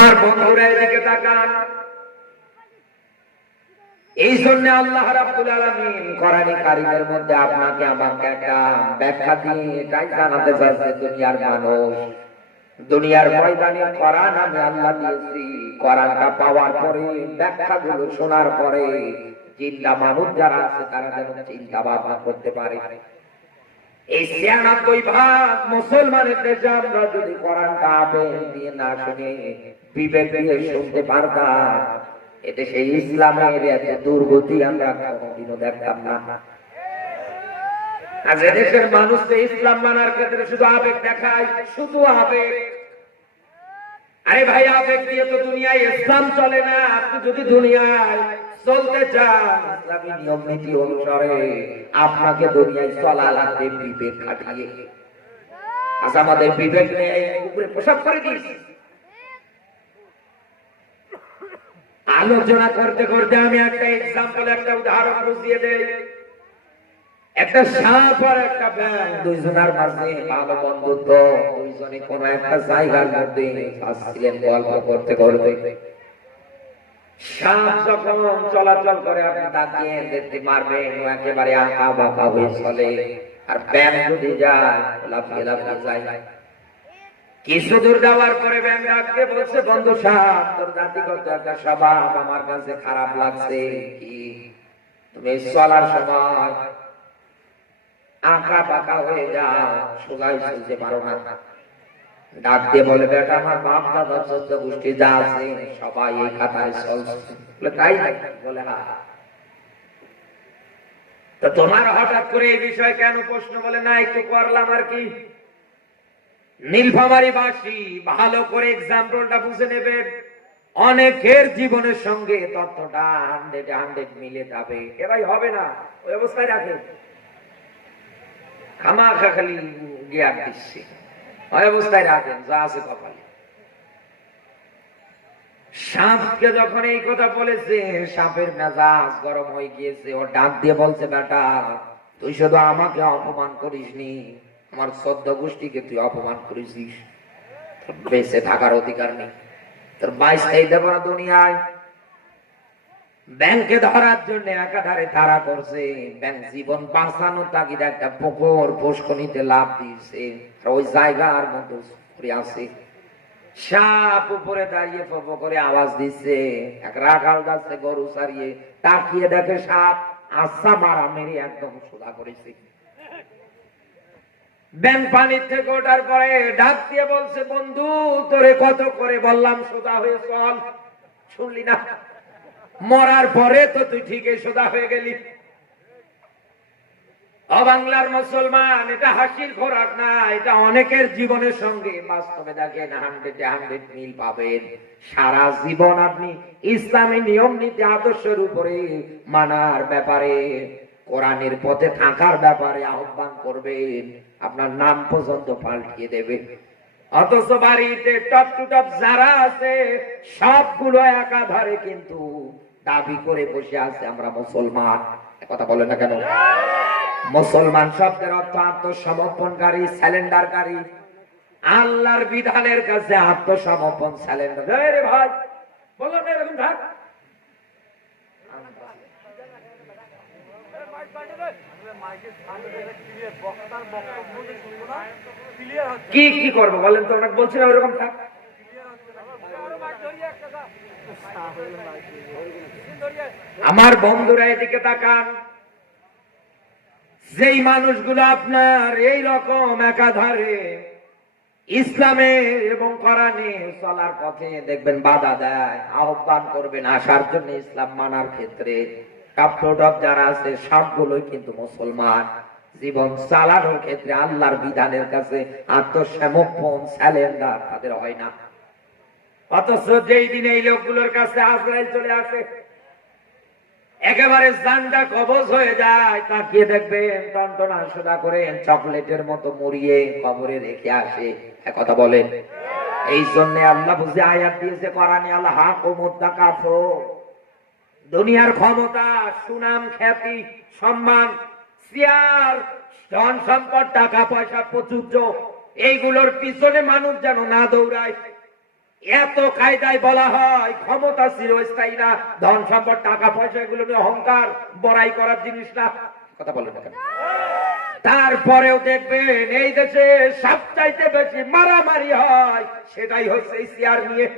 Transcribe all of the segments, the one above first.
আমার বন্ধুরা এদিকে তাকান। এই জন্য আল্লাহ রাব্বুল আলামিন কোরআনে কারীমের মধ্যে আপনাকে আমাকে একটা ব্যাখ্যা দিয়ে এটাই জানাতে চাচ্ছে, দুনিয়ার মানুষ, দুনিয়ার ময়দানে কোরআন আমি আল্লাহ দিয়েছি। কোরআনটা পাওয়ার পরে, ব্যাখ্যাগুলো শোনার পরে জিন্দা মানুষ যারা আছে তারা যেন চিন্তা ভাবনা করতে পারে। এই ৯৬% মুসলমানের দেশে আমরা যদি কোরআনটা আবেগ দিয়ে না শুনে বিবেক দিয়ে শুনতে পারতাম, এতে সেই ইসলামের এত দুর্গতি আমরা কোনোদিনও দেখতাম না। আজ দেশের মানুষ তো ইসলাম মানার ক্ষেত্রে শুধু আবেগ দেখায়, শুধু আবেগ। আরে ভাই, আবেগ দিয়ে তো দুনিয়ায় ইসলাম চলে না। আপনি যদি দুনিয়ায় চলতে চান ইসলামী নিয়ম নীতি অনুসারে, আপনাকে দুনিয়ায় চলা লাগবে বিবেক খাটিয়ে। আজ আমাদের বিবেক নিয়ে উপরে প্রসাদ করে দিয়েছে। আলোচনা করতে করতে আমি একটা এক্সাম্পল, একটা উদাহরণ বুঝিয়ে দেই। একটা সাপ আর একটা ব্যাঙ, দুইজনের মাঝে ভালো বন্ধুত্ব। দুইজনে কোন একটা জায়গার মধ্যে আসছিলেন গল্প করতে করতে। সাপ যখন চলাচল করে আপনি তাকিয়ে দেখতে পারবেন ও একেবারে আঁকা বাঁকা হয়ে চলে, আর ব্যাঙ যদি যায় লাফিয়ে লাফিয়ে যায়। কিছু দূর যাওয়ার পরে ব্যাঙ ডাকতে বলছে, বন্ধু সাপ, তোর জাতিগত একটা স্বভাব আমার কাছে খারাপ লাগছে। কি তুমি চলার সময় আঁকা বাঁকা হয়ে যাও, সোজাই চলতে পারো না। ডাক দিয়ে বলে, বেটা, আমার বাপ দাদা ১৪ গোষ্ঠী যা আছে সবাই এই কাতারে চলছে। বলে, তাই নাকি? বলে, হ্যাঁ। তো তোমার হঠাৎ করে এই বিষয় কেন প্রশ্ন? বলে, না, একটু করলাম আর কি। নীলফামারী বাসী ভালো করে এক্সাম্পলটা বুঝে নেবেন। অনেকের জীবনের সঙ্গে তথ্যটা 100 মিলে যাবে। এ ভাই হবে না, ওই অবস্থায় রাখেন, খামাখা খালি জ্ঞান দিচ্ছে, ওই অবস্থায় রাখেন, যা আছে কপালে। সাপকে যখন এই কথা বলেছে, সাপের মেজাজ গরম হয়ে গিয়েছে। ও ডাক দিয়ে বলছে, বেটা, তুই শুধু আমাকে অপমান করিসনি, আমার ১৪ গোষ্ঠীকে তুই অপমান করেছিস। তোর বেঁচে থাকার অধিকার নেই, তোর বাইশটাই দেব না দুনিয়ায়। ব্যাংকে ধরার জন্য একাধারে তারা করছে। ব্যাংক জীবন বাঁচানোর তাগিদে একটা পুকুর পুষ্করিতে লাভ দিয়েছে, ওই জায়গার মধ্যে আছে। সাপ উপরে দাঁড়িয়ে ফো করে আওয়াজ দিচ্ছে। এক রাখাল যাচ্ছে গরু সারিয়ে, তাকিয়ে দেখে সাপ আচ্ছা মারা মেরে একদম সোজা করেছে। ব্যাংক পানির থেকে ওঠার পরে ডাক দিয়ে বলছে, বন্ধু, তোরে কত করে বললাম সোজা হয়ে চল, শুনলি না? মরার পরে তো তুই ঠিকই সোজা হয়ে গেলি। বাংলার মুসলমান, এটা হাসির খোরাক না, এটা অনেকের জীবনের সঙ্গে বাস্তবে দেখেন 100 মিল পাবেন। সারা জীবন আপনি ইসলামী নিয়ম নীতি আদর্শের উপরে মানার ব্যাপারে, কোরআনের পথে থাকার ব্যাপারে আহ্বান করবেন, আপনার নাম পর্যন্ত পাল্টিয়ে দেবে। অথচ বাড়িতে টপ টু টপ যারা আছে সবগুলো একাধারে কিন্তু দাবি করে বসে আছে আমরা মুসলমান। কথা বলে না কেন? মুসলমান শব্দের অর্থ আত্মসমর্পণকারী, স্যালেন্ডারকারী। আল্লাহর বিধানের কাছে আত্মসমর্পণ, স্যালেন্ডার। রে ভাই, বলো না এরকম থাক। কি কি করবো বলেন তো? অনেক বলছি না ওরকম থাক। আমার বন্ধুরা এদিকে তাকান। যেই মানুষগুলো আপনার এই রকম একাধারে ইসলামে এবং কোরআনে চলার পথে দেখবেন বাধা দেয়, আহ্বান করবেন আসার জন্য ইসলাম মানার ক্ষেত্রে, টপ যারা আছে সবগুলোই কিন্তু মুসলমান। জীবন চালানোর ক্ষেত্রে আল্লাহর বিধানের কাছে আত্মসমর্পণ, স্যালেন্ডার তাদের হয় না। অথচ যেই দিন এই লোকগুলোর কাছে আজরাইল চলে আসে, একেবারে জানটা কবজ হয়ে যায়, তাকিয়ে দেখবেন টনটনা সোজা করে চকলেটের মতো মুড়িয়ে কবরে রেখে আসে। কথা বলেন? এই জন্য আল্লাহ বুঝে আয়াত দিয়েছে কোরআনে, আল্লাহ হাকুমুত্তাকাসুর, দুনিয়ার ক্ষমতা, সুনাম, খ্যাতি, সম্মান, চেয়ার, ধন সম্পদ, টাকা পয়সা, প্রাচুর্য, এইগুলোর পিছনে মানুষ যেন না দৌড়ায়। এত কায়দায় বলা হয় ক্ষমতা চিরস্থায়ী না, ধন সম্পদ টাকা পয়সা এগুলো নিয়ে অহংকার বড়াই করার জিনিস না। কথা বলেন না কেন? তারপরেও দেখবেন এই দেশে সবচাইতে বেশি মারামারি হয়, সেটাই হচ্ছে এই চেয়ার নিয়ে।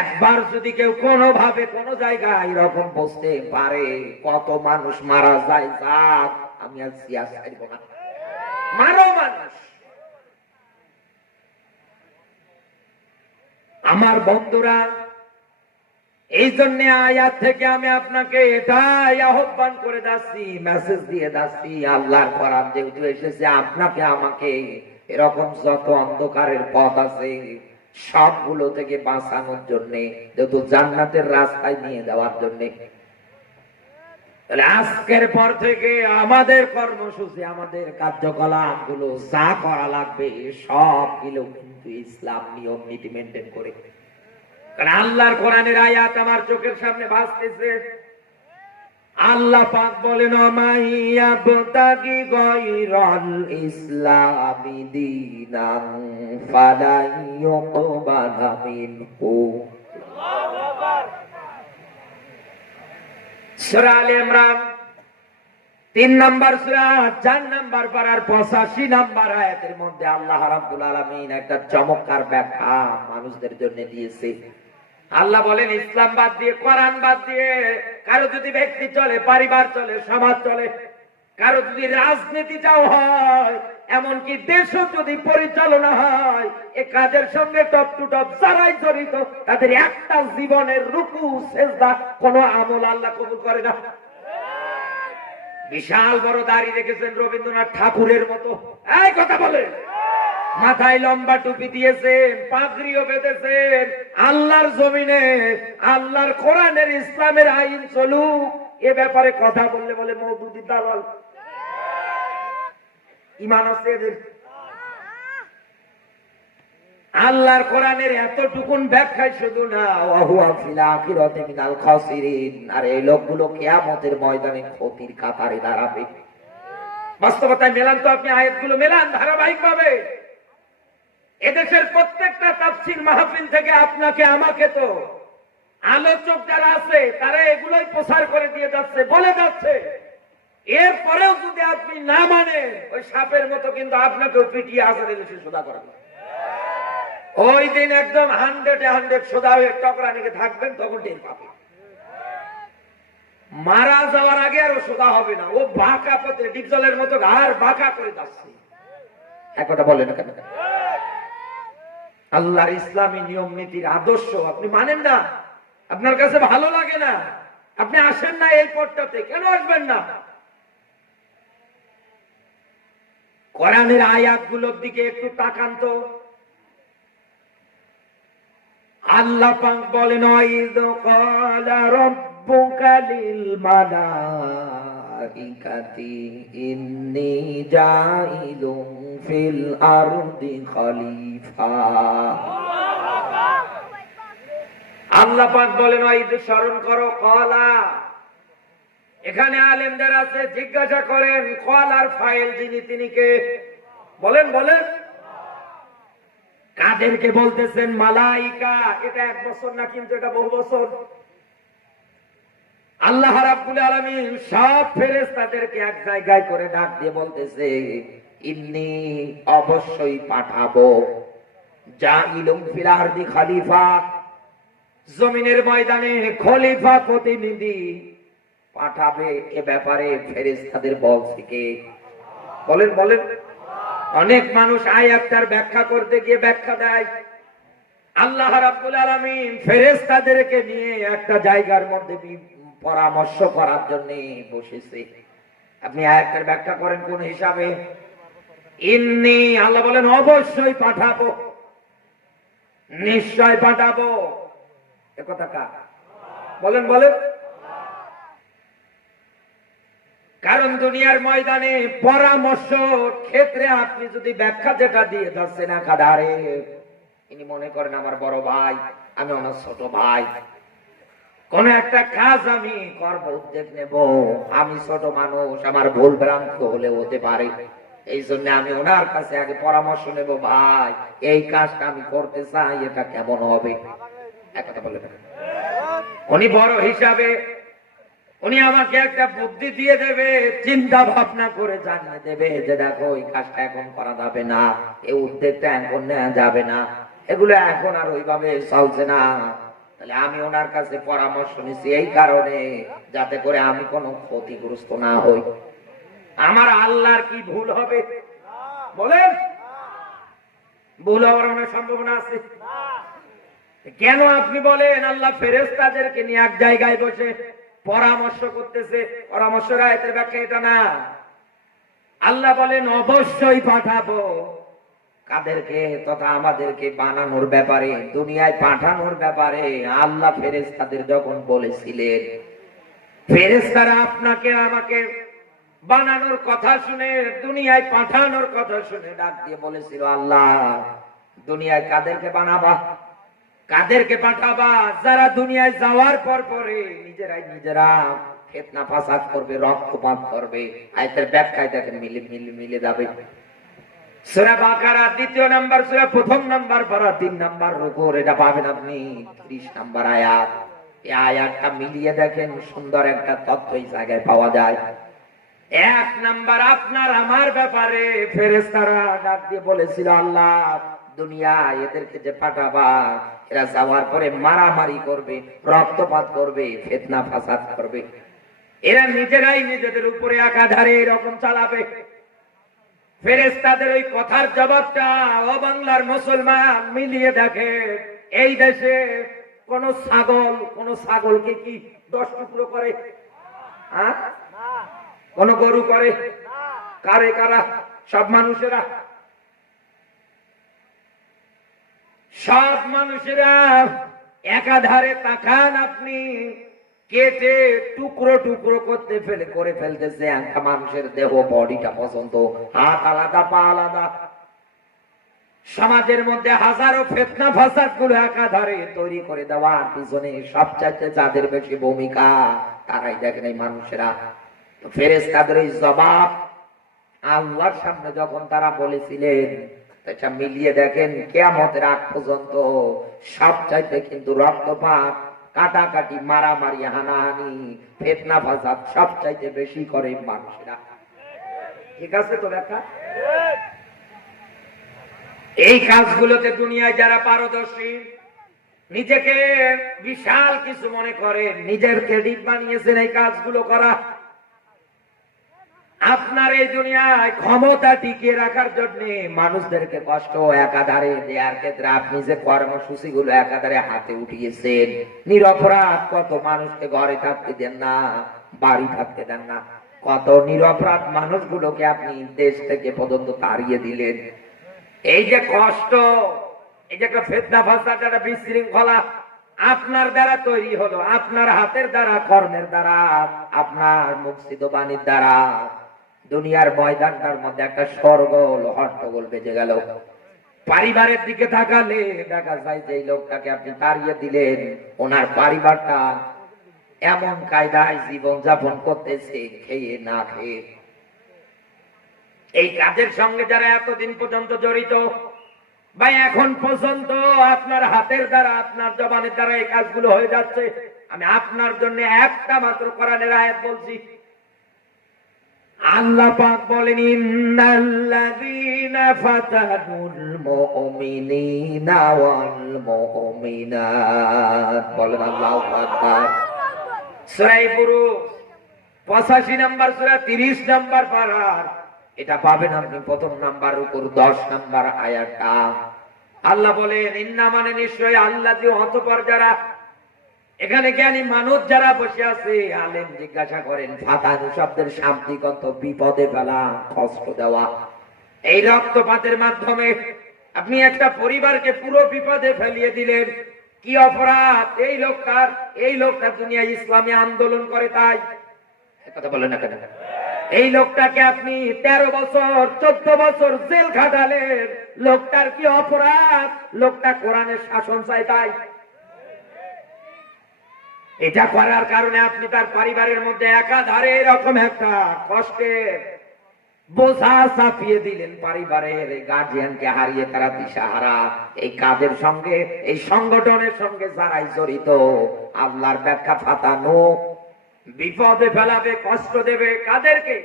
একবার যদি কেউ কোনোভাবে কোন জায়গায় এরকম বসতে পারে, কত মানুষ মারা যায়, যাক আমি আর চেয়ার ছাড়ব না, মারো মানুষ। আমার বন্ধুরা, এই জন্য আয়াত থেকে আমি আপনাকে এটাই আহ্বান করে যাচ্ছি, মেসেজ দিয়ে যাচ্ছি, আল্লাহর কোরআন যেহেতু এসেছে, আপনাকে আমাকে এরকম যত অন্ধকারের পথ আছে সবগুলো থেকে বাঁচানোর জন্য, যেহেতু জান্নাতের রাস্তায় নিয়ে যাওয়ার জন্য। তাহলে আজকের পর থেকে আমাদের কর্মসূচি, আমাদের কার্যকলাপ গুলো যা করা লাগবে সবগুলো কিন্তু ইসলাম নিয়ম নীতি মেনটেন করে। কারণ আল্লাহর কোরআনের আয়াত আমার চোখের সামনে ভাসতেছে। আল্লাহ পাক বলেন, মাইয়াবতাগি গায়রাল ইসলামি দীনান ফালাই ইউকবালা মিনহু। আল্লাহু আকবার। সূরা আলে ইমরান 3 নম্বর সূরা 4 নম্বর পারার 85 নম্বর আয়াতের মধ্যে আল্লাহ রাব্বুল আলামিন একটা চমৎকার ব্যাখ্যা মানুষদের জন্য দিয়েছে। আল্লাহ বলেন, ইসলাম বাদ দিয়ে, কোরআন বাদ দিয়ে কারো যদি ব্যক্তি চলে, পরিবার চলে, সমাজ চলে, কারো যদি রাজনীতিটাও হয়, এমনকি দেশও যদি পরিচালনা হয়, এ কাজের সঙ্গে টপ টু টপ যারাই জড়িত, তাদের একটা জীবনের রুকু সেজদা কোনো আমল আল্লাহ কবুল করে না। বিশাল বড় দাড়ি রেখেছেন রবীন্দ্রনাথ ঠাকুরের মতো, এই কথা বলে, মাথায় লম্বা টুপি দিয়েছেন, পাগড়িও বেঁধেছেন, আল্লাহর জমিনে আল্লাহর কোরআনের ইসলামের আইন চলুক এ ব্যাপারে কথা বললে বলে মওদুদি দালাল। ঈমান আছে এদের? আল্লাহর কোরআনের এতটুকুন ব্যাখ্যায় শুধু না, ওয়াহুয়া ফিল আখিরাতি মিনাল খাসিরিন, আর এই লোকগুলো কিয়ামতের ময়দানে ক্ষতির কাতারে দাঁড়াবে। বাস্তবতায় মেলান তো, আপনি আয়াতগুলো মেলান ধারাবাহিকভাবে। এদেশের প্রত্যেকটা তাফসীর মাহফিল থেকে আপনাকে আমাকে তো আলোচক যারা আছে তারা এগুলোই প্রচার করে দিয়ে যাচ্ছে, বলে যাচ্ছে। এরপরেও যদি আপনি না মানেন, ওই সাপের মতো কিন্তু আপনাকেও পিটিয়ে আসারে দেশে সোজা করাবে। ওই দিন একদম 100-100 সোজা হয়ে টকরানিকে থাকবেন, তখন টের পাবে। মারা যাওয়ার আগে আরো সোজা হবে না, ও বাঁকা পথে ডিপজলের মতো ঘাড় বাঁকা করে যাচ্ছে। এক কথা বলেন না কেন? আল্লাহর ইসলামী নিয়ম নীতির আদর্শ আপনি মানেন না, আপনার কাছে ভালো লাগে না, আপনি আসেন না এই পথটাতে, কেন আসবেন না? কোরআনের আয়াতগুলোর দিকে একটু তাকান তো। আল্লাহ পাক বলেন, ইয ক্বালা রাব্বুকা লিল মালাইকাতি ইন্নী জাইলুন ফিল আরদি খলিফা। আল্লাহ পাক বলেন, ঈদ স্মরণ করো, ক্বালা। এখানে আলেমদের আছে, জিজ্ঞাসা করেন ক্বালার ফাইল যিনি তিনি কে? বলেন বলেন। কাদেরকে বলতেছেন? মালাইকা। এটা 1 বছর না, কিন্তু এটা বহু বছর। আল্লাহ রাব্বুল আলামিন সব ফেরেশতাদেরকে এক জায়গায় করে ডাক দিয়ে বলতেছে, ইন্নী অবশ্যই পাঠাবো, জাইলুম ফিল আরদি খলিফা, জমিনের ময়দানে খলিফা প্রতিনিধি পাঠাবে। এ ব্যাপারে ফেরেশতাদের বলছে কে? বলেন বলেন। অনেক মানুষ আয়াতটার ব্যাখ্যা করতে গিয়ে ব্যাখ্যা দেয়, আল্লাহ রাব্বুল আলামিন ফেরেশতাদেরকে নিয়ে একটা জায়গার মধ্যে পরামর্শ করার জন্য বসেছে। আপনি আয়াতটার ব্যাখ্যা করেন কোন হিসাবে? ইন্নী, আল্লাহ বলেন অবশ্যই পাঠাবো, নিশ্চয় পাঠাবো। এ কথা কার? বলেন বলেন। কারণ দুনিয়ার ময়দানে পরামর্শ ক্ষেত্রে আপনি যদি ব্যাখ্যা যেটা দিয়ে যাচ্ছেন একাধারে, ইনি মনে করেন আমার বড় ভাই, আমি ওনার ছোট ভাই, কোন একটা কাজ আমি করব, উদ্যোগ নেব, আমি ছোট মানুষ, আমার ভুল ভ্রান্তি হলে হতে পারে, এই জন্য আমি ওনার কাছে আগে পরামর্শ নেব, ভাই এই কাজটা আমি করতে চাই, এটা কেমন হবে। এক কথা বলে উনি বড় হিসাবে উনি আমাকে একটা বুদ্ধি দিয়ে দেবে, চিন্তা ভাবনা করে জানিয়ে দেবে যে দেখো এই কাজটা এখন করা যাবে না, এই উদ্যোগটা এখন নেওয়া যাবে না, এগুলো এখন আর ওইভাবে চলছে না। তাহলে আমি ওনার কাছে পরামর্শ নিচ্ছি এই কারণে, যাতে করে আমি কোনো ক্ষতিগ্রস্ত না হই। আমার আল্লাহর কি ভুল হবে বলেন? ভুল হওয়ার অনেক সম্ভাবনা আছে। কেন আপনি বলেন আল্লাহ ফেরেশতাদেরকে নিয়ে এক জায়গায় বসে পরামর্শ করতেছে? পরামর্শ আয়াতের ব্যাখ্যা এটা না। আল্লাহ বলেন অবশ্যই পাঠাবো। কাদেরকে? তথা আমাদেরকে বানানোর ব্যাপারে, দুনিয়ায় পাঠানোর ব্যাপারে আল্লাহ ফেরেশতাদের যখন বলেছিলেন, ফেরেশতারা আপনাকে আমাকে বানানোর কথা শুনে, দুনিয়ায় পাঠানোর কথা শুনে ডাক দিয়ে বলেছিল, আল্লাহ দুনিয়ায় কাদেরকে বানাবা, কাদেরকে পাঠাবা? যারা দুনিয়ায় যাওয়ার পর পরে নিজেরা ফিতনা ফাসাদ করবে, রক্তপাত করবে। আয়াতের ব্যাখ্যায় দেখেন মিলে যাবে। সূরা বাকারা 2 নাম্বার সূরা 1 নাম্বার পারা 3 নাম্বার রুকু, এটা পাবেন আপনি 30 নাম্বার আয়াত। এই আয়াতটা মিলিয়ে দেখেন, সুন্দর একটা তথ্য এই জায়গায় পাওয়া যায়। 1 নাম্বার আপনার আমার ব্যাপারে ফেরেশতারা ডাক দিয়ে বলেছিল, আল্লাহ দুনিয়া এদেরকে যে পাঠাবা, এরা যাওয়ার পরে মারামারি করবে, রক্তপাত করবে, ফিতনা ফাসাদ করবে, এরা নিজেরাই নিজেদের উপরে একাধারে এরকম চালাবে। ফেরেশতাদের ওই কথার জবাবটা ও বাংলার মুসলমান মিলিয়ে দেখে, এই দেশে কোন ছাগলকে কি 10 টুকরো করে? কোন গরু করে? কারে? কারা? সব মানুষেরা। সব মানুষেরা একাধারে তাকান আপনি, কেটে টুকরো টুকরো করে ফেলতেছে। একটা মানুষের দেহ, বডিটা পছন্দ, হাত আলাদা, পা আলাদা। সমাজের মধ্যে হাজারো ফিতনা ফাসাদ গুলো একাধারে তৈরি করে দেওয়ার পিছনে সবচাইতে যাদের বেশি ভূমিকা, তারাই দেখেন এই মানুষেরা। ফেরেশতাদের এই জবাব আল্লাহর সামনে যখন তারা বলেছিলেন, এটা মিলিয়ে দেখেন কিয়ামতের আগ পর্যন্ত সবচাইতে কিন্তু রক্তপাত, কাটাকাটি, মারামারি, হানাহানি, ফিতনা ফাসাদ সবচাইতে বেশি করে মানুষেরা। ঠিক আছে তো ব্যাখ্যা? এই কাজগুলোতে দুনিয়ায় যারা পারদর্শী, নিজেকে বিশাল কিছু মনে করে, নিজের ক্রেডিট বানিয়েছেন এই কাজগুলো করা। আপনার এই দুনিয়ায় ক্ষমতা টিকিয়ে রাখার জন্য মানুষদেরকে কষ্ট একাধারে দেওয়ার ক্ষেত্রে আপনি যে কর্মসূচি গুলো একাধারে হাতে উঠিয়েছেন, নিরপরাধ কত মানুষকে ঘরে থাকতে দেন না, বাড়ি থাকতে দেন না, কত নিরপরাধ মানুষগুলোকে আপনি দেশ থেকে পর্যন্ত তাড়িয়ে দিলেন। এই যে কষ্ট, এই যে একটা ফিতনা ফাসাদ, একটা বিশৃঙ্খলা আপনার দ্বারা তৈরি হলো, আপনার হাতের দ্বারা, কর্মের দ্বারা, আপনার মুখস্থিত বাণীর দ্বারা দুনিয়ার ময়দানটার মধ্যে একটা শোরগোল, হট্টগোল বেজে গেল। পরিবারের দিকে তাকালে দেখা যায় যে লোকটাকে আপনি তাড়িয়ে দিলেন, ওনার পরিবারটা এমন কায়দায় জীবন যাপন করতেছে, খেয়ে না খেয়ে। এই কাজের সঙ্গে যারা এতদিন পর্যন্ত জড়িত, ভাই এখন পর্যন্ত আপনার হাতের দ্বারা, আপনার জবানের দ্বারা এই কাজগুলো হয়ে যাচ্ছে। আমি আপনার জন্য একটা মাত্র কোরআনের আয়াত বলছি। আল্লাহ পাক বলেন, ইন্নাল্লাযীনা ফাতানুল মুমিনিনা ওয়াল মুমিনাত। বলেন আল্লাহু আকবার। সূরা বুরুজ 85 নাম্বার সূরা 30 নাম্বার পারার, এটা পাবেন আপনি 1 নাম্বার উপর 10 নাম্বার আয়াতটা। আল্লাহ বলেন, ইন্না মানে নিশ্চয়, আল্লাযী অতঃপর যারা, এখানে জ্ঞানী মানুষ যারা বসে আছে, আলেম জিজ্ঞাসা করেন, ফাতানু শব্দের শাব্দিক অর্থ বিপদে ফেলা, কষ্ট দেওয়া। এই রক্তপাতের মাধ্যমে আপনি একটা পরিবারকে পুরো বিপদে ফেলিয়ে দিলেন। কি অপরাধ এই লোকটা দুনিয়ায় ইসলামী আন্দোলন করে, তাই কথা বলেন না কেন? এই লোকটাকে আপনি 13 বছর 14 বছর জেল খাটালেন, লোকটার কি অপরাধ? লোকটা কোরআনের শাসন চায়, তাই এটা করার কারণে আপনি তার পরিবারের মধ্যে একাধারে এরকম একটা কষ্টের বোঝা চাপিয়ে দিলেন পরিবারের গার্জিয়ানকে হারিয়ে তারা দিশাহারা। এই কাজের সঙ্গে, এই সংগঠনের সঙ্গে যারাই জড়িত, আল্লাহর ব্যাখ্যা ফাতানো, বিপদে ফেলাবে, কষ্ট দেবে কাদেরকে?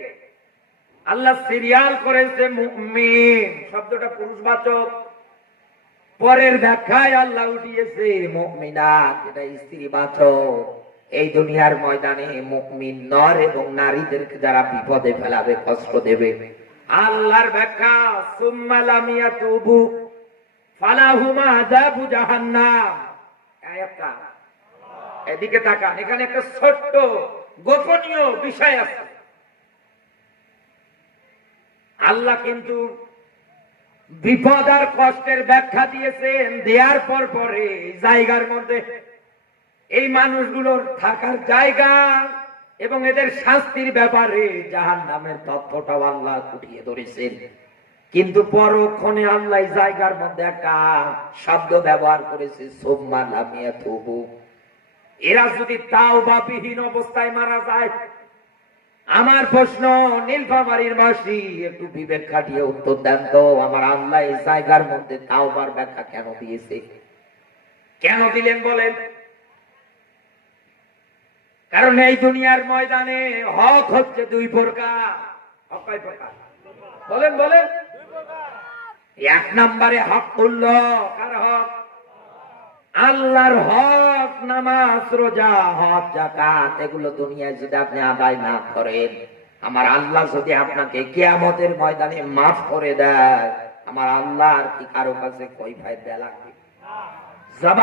আল্লাহ সিরিয়াল করেছে মুমিন শব্দটা পুরুষবাচক, পরের ব্যাখ্যায় আল্লাহ উঠিয়েছে মুমিনাত, এটা স্ত্রীবাচক। এই দুনিয়ার ময়দানে মুমিন নর এবং নারীদেরকে যারা বিপদে ফেলাবে, কষ্ট দেবে, আল্লাহর ব্যাখ্যা সুম্মা লাম ইয়াতুবু ফালাহুম আযাবু জাহান্নাম। আয়াতটা এদিকে তাকান, এখানে একটা ছোট্ট গোপনীয় বিষয় আছে। আল্লাহ কিন্তু বিপদ আর কষ্টের ব্যাখ্যা দিয়েছেন, দেওয়ার পর পরে জায়গার মধ্যে এই মানুষগুলোর থাকার জায়গা এবং এদের শাস্তির ব্যাপারে জাহান্নামের তথ্যটাও আল্লাহ উঠিয়ে ধরেছেন। কিন্তু পরক্ষণে আল্লাহ জায়গার মধ্যে একটা শব্দ ব্যবহার করেছে, সুম্মা লাম ইয়াতুবু। এরা যদি তাওবাবিহীন অবস্থায় মারা যায়, আমার প্রশ্ন নীলফামারীর বাসী একটু বিবেক খাটিয়ে উত্তর দেন তো, আমার আল্লাহ এই জায়গার মধ্যে তাওবার ব্যাখ্যা কেন দিয়েছে? কেন দিলেন বলেন? কারণ এই দুনিয়ার ময়দানে হক হচ্ছে দুই প্রকার। হক কয় প্রকার বলেন? বলেন। এক নম্বরে হকুল্লাহ। কার হক? আল্লাহর হক। নামাজ, রোজা, হজ, যাকাত, এগুলো দুনিয়ায় যদি আপনি আদায় না করেন, আমার আল্লাহ যদি আপনাকে কিয়ামতের ময়দানে মাফ করে দেয়, আমার আল্লাহর কি কারো কাছে কৈফিয়ত দেয়া লাগবে? জবাব